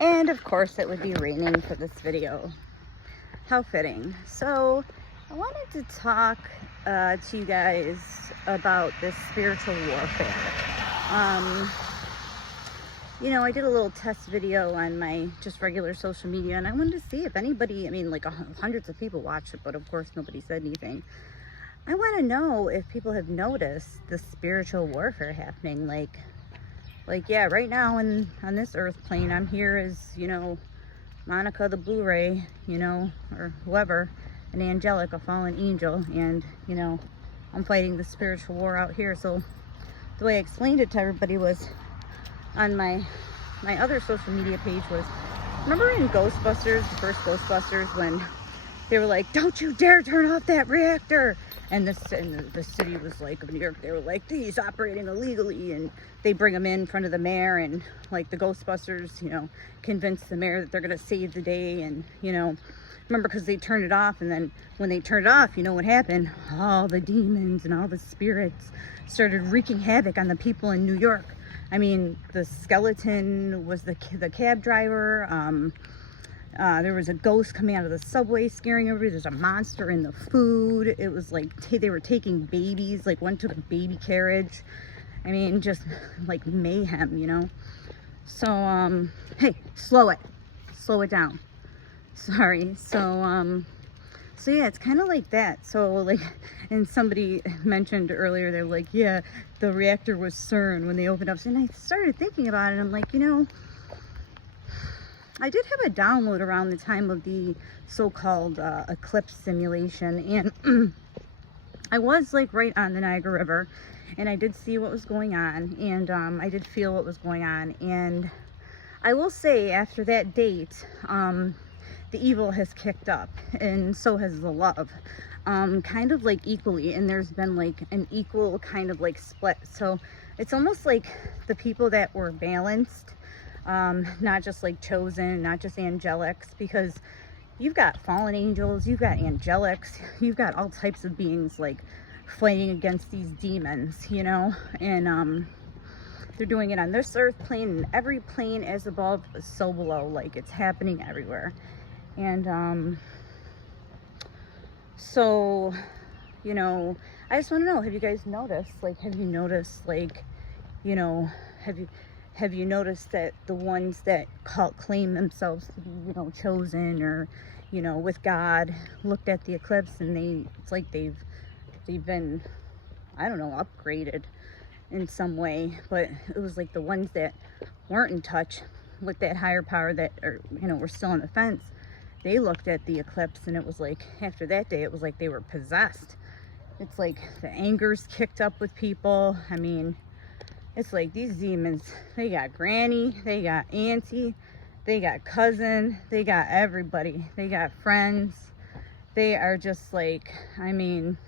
And of course it would be raining for this video. How fitting. So I wanted to talk to you guys about this spiritual warfare. You know, I did a little test video on my just regular social media, and I wanted to see if anybody, I mean, like hundreds of people watched it, but of course nobody said anything. I want to know if people have noticed the spiritual warfare happening. Like yeah, right now on this earth plane, I'm here as, you know, Monica the Blu-ray, you know, or whoever, an angelic, a fallen angel, and, you know, I'm fighting the spiritual war out here. So the way I explained it to everybody was on my other social media page was, remember in Ghostbusters, the first Ghostbusters, when they were like, don't you dare turn off that reactor, and the city was like, of New York, they were like, he's operating illegally, and they bring him in front of the mayor, and like the Ghostbusters, you know, convince the mayor that they're gonna save the day. And, you know, remember, because they turned it off, and then when they turned it off, you know what happened? All the demons and all the spirits started wreaking havoc on the people in New York. I mean, the skeleton was the cab driver. There was a ghost coming out of the subway scaring everybody. There's a monster in the food. It was like they were taking babies. Like one took a baby carriage. I mean, just like mayhem, you know. So hey, slow it down. Sorry. So yeah, it's kind of like that. So like, and somebody mentioned earlier, they're like, yeah, the reactor was CERN when they opened up. And I started thinking about it. And I'm like, you know, I did have a download around the time of the so-called eclipse simulation, and I was like right on the Niagara River, and I did see what was going on, and I did feel what was going on. And I will say, after that date, the evil has kicked up, and so has the love, kind of like equally, and there's been like an equal kind of like split. So it's almost like the people that were balanced, not just like chosen, not just angelics, because you've got fallen angels, you've got angelics, you've got all types of beings like fighting against these demons, you know. And they're doing it on this earth plane, and every plane as above, so below. Like, it's happening everywhere. And so, you know, I just want to know, have you guys noticed, like, you know, have you noticed that the ones that claim themselves to be, you know, chosen, or, you know, with God, looked at the eclipse and it's like they've been, I don't know, upgraded in some way. But it was like the ones that weren't in touch with that higher power, that are, you know, were still on the fence, they looked at the eclipse, and it was like, after that day, it was like they were possessed. It's like the anger's kicked up with people. I mean, it's like these demons, they got granny, they got auntie, they got cousin, they got everybody, they got friends. They are just like, I mean,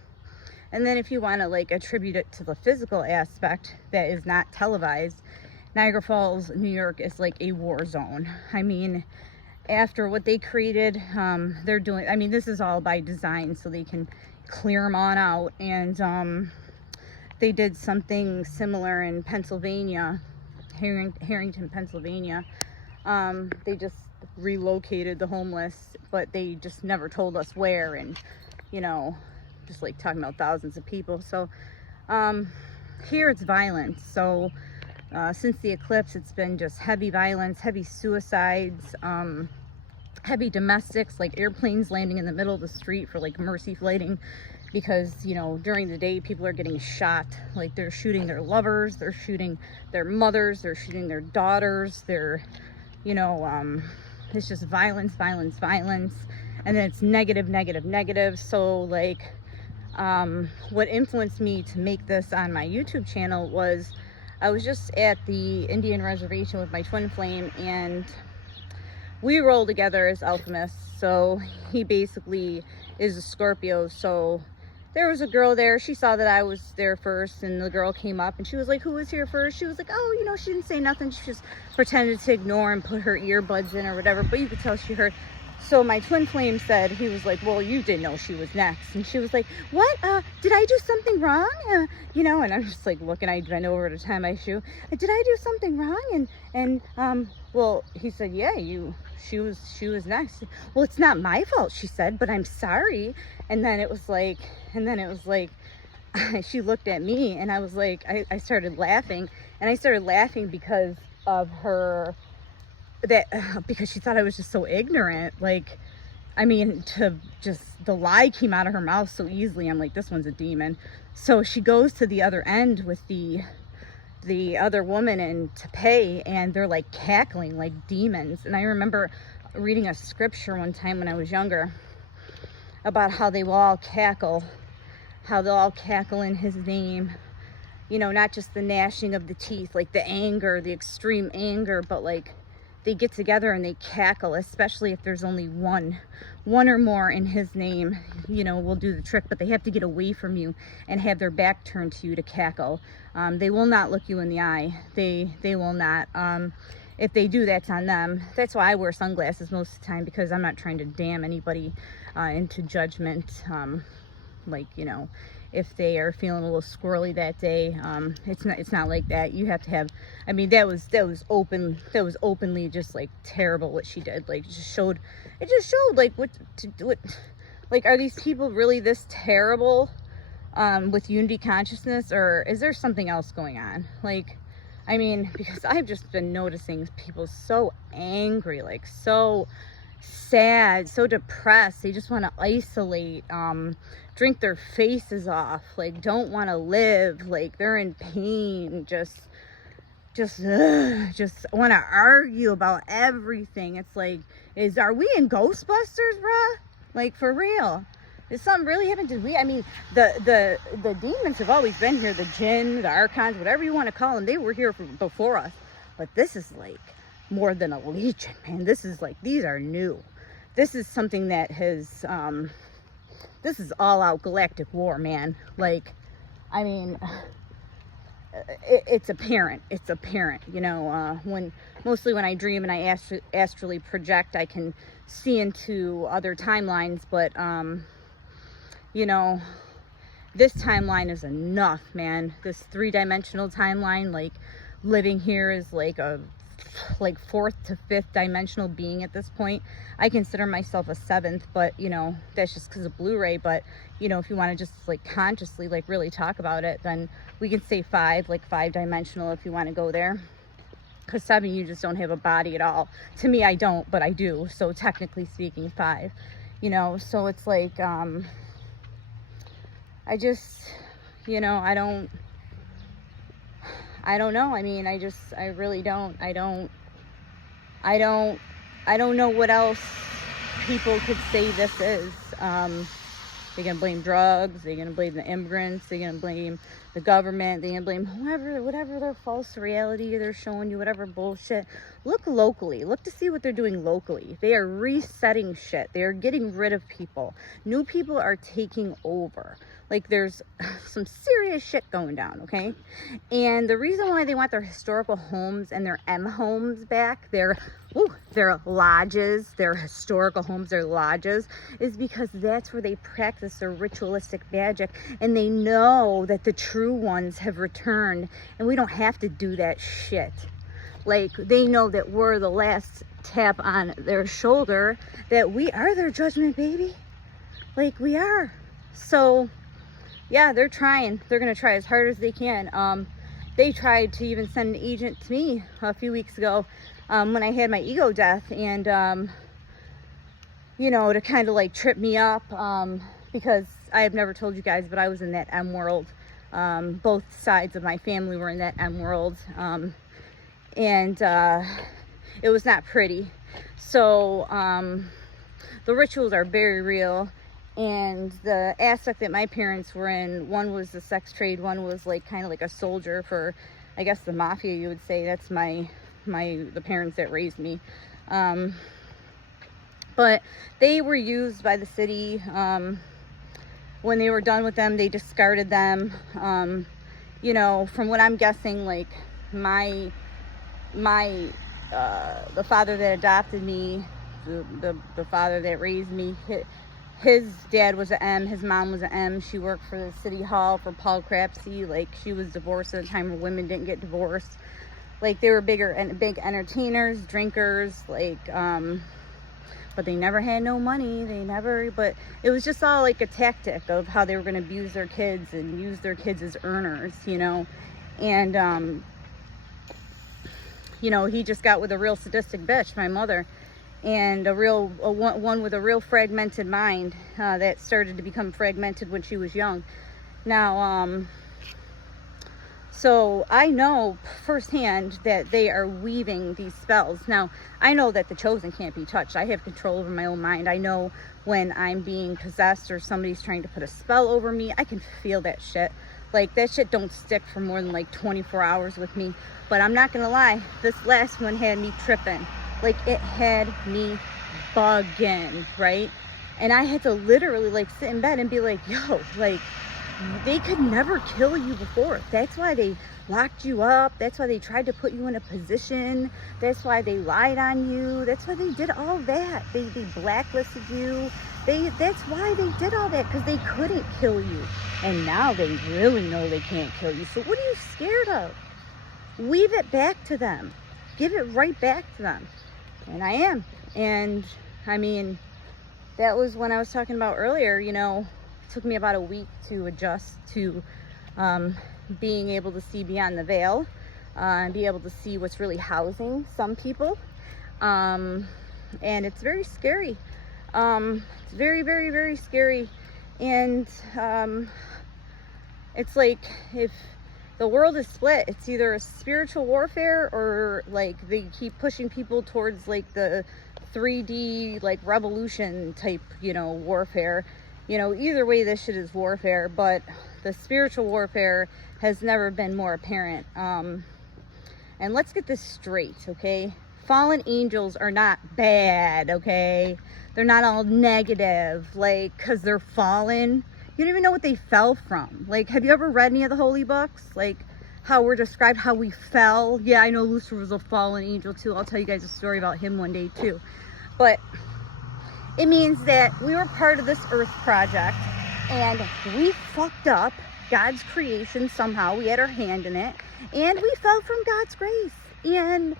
and then if you want to like attribute it to the physical aspect that is not televised, Niagara Falls, New York is like a war zone. I mean, after what they created, they're doing, I mean, this is all by design so they can clear them on out. And they did something similar in Pennsylvania, Harrington, Pennsylvania. They just relocated the homeless, but they just never told us where, and, you know, just like talking about thousands of people. So here it's violence. So since the eclipse, it's been just heavy violence, heavy suicides, heavy domestics, like airplanes landing in the middle of the street for like mercy flighting, because, you know, during the day people are getting shot. Like, they're shooting their lovers, they're shooting their mothers, they're shooting their daughters, they're, you know, it's just violence. And then it's negative. So like, what influenced me to make this on my YouTube channel was, I was just at the Indian reservation with my twin flame, and we roll together as alchemists. So he basically is a Scorpio. So there was a girl there, she saw that I was there first, and the girl came up and she was like, who was here first? She was like, oh, you know, she didn't say nothing, she just pretended to ignore and put her earbuds in or whatever, but you could tell she heard. So my twin flame said, he was like, well, you didn't know she was next. And she was like, what? Did I do something wrong? And I'm just like looking, I bent over to tie my shoe. Did I do something wrong? Well, he said, yeah, she was next. Well, it's not my fault, she said, but I'm sorry. And then it was like, she looked at me, and I was like, I started laughing, and I started laughing because of her, because she thought I was just so ignorant. Like, I mean, the lie came out of her mouth so easily. I'm like, this one's a demon. So she goes to the other end with the other woman and to pay, and they're like cackling like demons. And I remember reading a scripture one time when I was younger about how they will all cackle, how they'll all cackle in his name. Not just the gnashing of the teeth, like the anger, the extreme anger, but like they get together and they cackle, especially if there's only one or more in his name, will do the trick. But they have to get away from you and have their back turned to you to cackle. They will not look you in the eye. They will not. If they do, that's on them. That's why I wear sunglasses most of the time, because I'm not trying to damn anybody into judgment. If they are feeling a little squirrely that day, it's not like that. You have to have, I mean, that was openly just like terrible what she did. Like, it just showed like what, like, are these people really this terrible with unity consciousness, or is there something else going on? Like, I mean, because I've just been noticing people so angry, like so sad, so depressed. They just want to isolate, drink their faces off, like don't want to live, like they're in pain, just want to argue about everything. It's like, are we in Ghostbusters, bruh? Like, for real? Did something really happen? I mean, the demons have always been here, the jinn, the archons, whatever you want to call them. They were here before us. But this is like more than a legion, man. This is like, these are new. This is something that has, this is all out galactic war, man. Like, I mean, it's apparent. It's apparent, mostly when I dream and I astrally project, I can see into other timelines, but, this timeline is enough, man. This 3-dimensional timeline, like, living here is like a fourth to fifth dimensional being at this point. I consider myself a seventh, but that's just because of Blu-ray. But if you want to just like consciously like really talk about it, then we can say 5, like 5-dimensional if you want to go there. Because 7, you just don't have a body at all. To me, I don't, but I do. So technically speaking, 5. So it's like, I just, I don't know. I mean, I really don't. I don't know what else people could say this is. They're going to blame drugs. They're going to blame the immigrants. They're going to blame the government. They're going to blame whatever their false reality they're showing you, whatever bullshit. Look locally. Look to see what they're doing locally. They are resetting shit. They are getting rid of people. New people are taking over. Like, there's some serious shit going down, okay? And the reason why they want their historical homes and their M homes back, their lodges, their historical homes, their lodges, is because that's where they practice their ritualistic magic, and they know that the true ones have returned, and we don't have to do that shit. Like, they know that we're the last tap on their shoulder, that we are their judgment, baby. Like, we are. So yeah, they're trying. They're going to try as hard as they can. They tried to even send an agent to me a few weeks ago when I had my ego death, and, to kind of like trip me up, because I have never told you guys, but I was in that M world. Both sides of my family were in that M world. And it was not pretty. So the rituals are very real. And the aspect that my parents were in, one was the sex trade, one was like kind of like a soldier for, I guess, the mafia, you would say. That's the parents that raised me. But they were used by the city. When they were done with them, they discarded them. From what I'm guessing, like the father that adopted me the father that raised me. His dad was an M, his mom was an M. She worked for the city hall for Paul Crapsey. Like, she was divorced at a time where women didn't get divorced. Like, they were big entertainers, drinkers, like, but they never had no money. But it was just all like a tactic of how they were going to abuse their kids and use their kids as earners, you know. And, you know, he just got with a real sadistic bitch, my mother, and one with a real fragmented mind that started to become fragmented when she was young. Now, so I know firsthand that they are weaving these spells. Now, I know that the chosen can't be touched. I have control over my own mind. I know when I'm being possessed or somebody's trying to put a spell over me. I can feel that shit. Like, that shit don't stick for more than like 24 hours with me. But I'm not gonna lie, this last one had me tripping. Like, it had me bugging, right? And I had to literally like sit in bed and be like, yo, like, they could never kill you before. That's why they locked you up. That's why they tried to put you in a position. That's why they lied on you. That's why they did all that. They blacklisted you. That's why they did all that, because they couldn't kill you. And now they really know they can't kill you. So what are you scared of? Weave it back to them. Give it right back to them. And I am. And I mean, that was when I was talking about earlier, you know, it took me about a week to adjust to being able to see beyond the veil and be able to see what's really housing some people. And it's very scary. It's very, very, very scary. And it's like, if the world is split, it's either a spiritual warfare or like they keep pushing people towards like the 3D like revolution type, you know, warfare. You know, either way, this shit is warfare, but the spiritual warfare has never been more apparent. And let's get this straight, okay? Fallen angels are not bad, okay? They're not all negative, like, because they're fallen. You don't even know what they fell from. Like, have you ever read any of the holy books? Like, how we're described, how we fell. Yeah, I know Lucifer was a fallen angel, too. I'll tell you guys a story about him one day, too. But it means that we were part of this earth project, and we fucked up God's creation somehow. We had our hand in it, and we fell from God's grace. And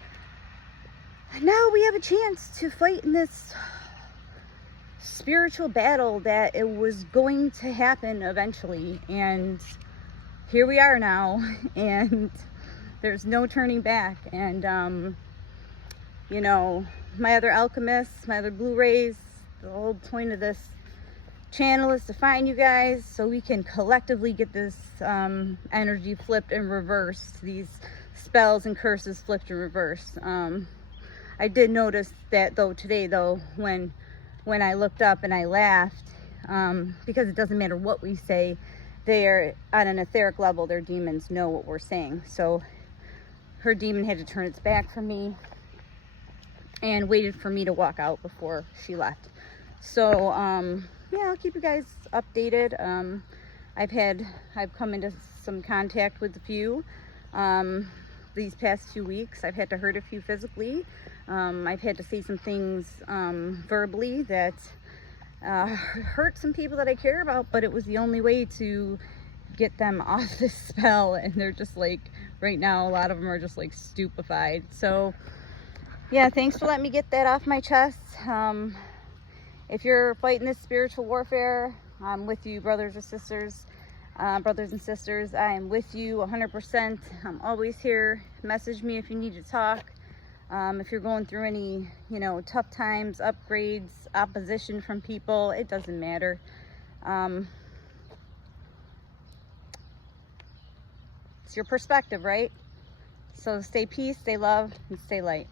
now we have a chance to fight in this spiritual battle that it was going to happen eventually. And here we are now, and there's no turning back. And, you know, my other alchemists, my other Blu-rays, the whole point of this channel is to find you guys so we can collectively get this energy flipped and reversed, these spells and curses flipped and reversed. I did notice that though today, though, when I looked up and I laughed, because it doesn't matter what we say, they're on an etheric level, their demons know what we're saying. So her demon had to turn its back from me and waited for me to walk out before she left. So, yeah, I'll keep you guys updated. I've come into some contact with a few these past 2 weeks. I've had to hurt a few physically. I've had to say some things verbally that hurt some people that I care about, but it was the only way to get them off this spell. And they're just like, right now, a lot of them are just like stupefied. So, yeah, thanks for letting me get that off my chest. If you're fighting this spiritual warfare, I'm with you, brothers and sisters. I am with you 100%. I'm always here. Message me if you need to talk. If you're going through any, you know, tough times, upgrades, opposition from people, it doesn't matter. It's your perspective, right? So stay peace, stay love, and stay light.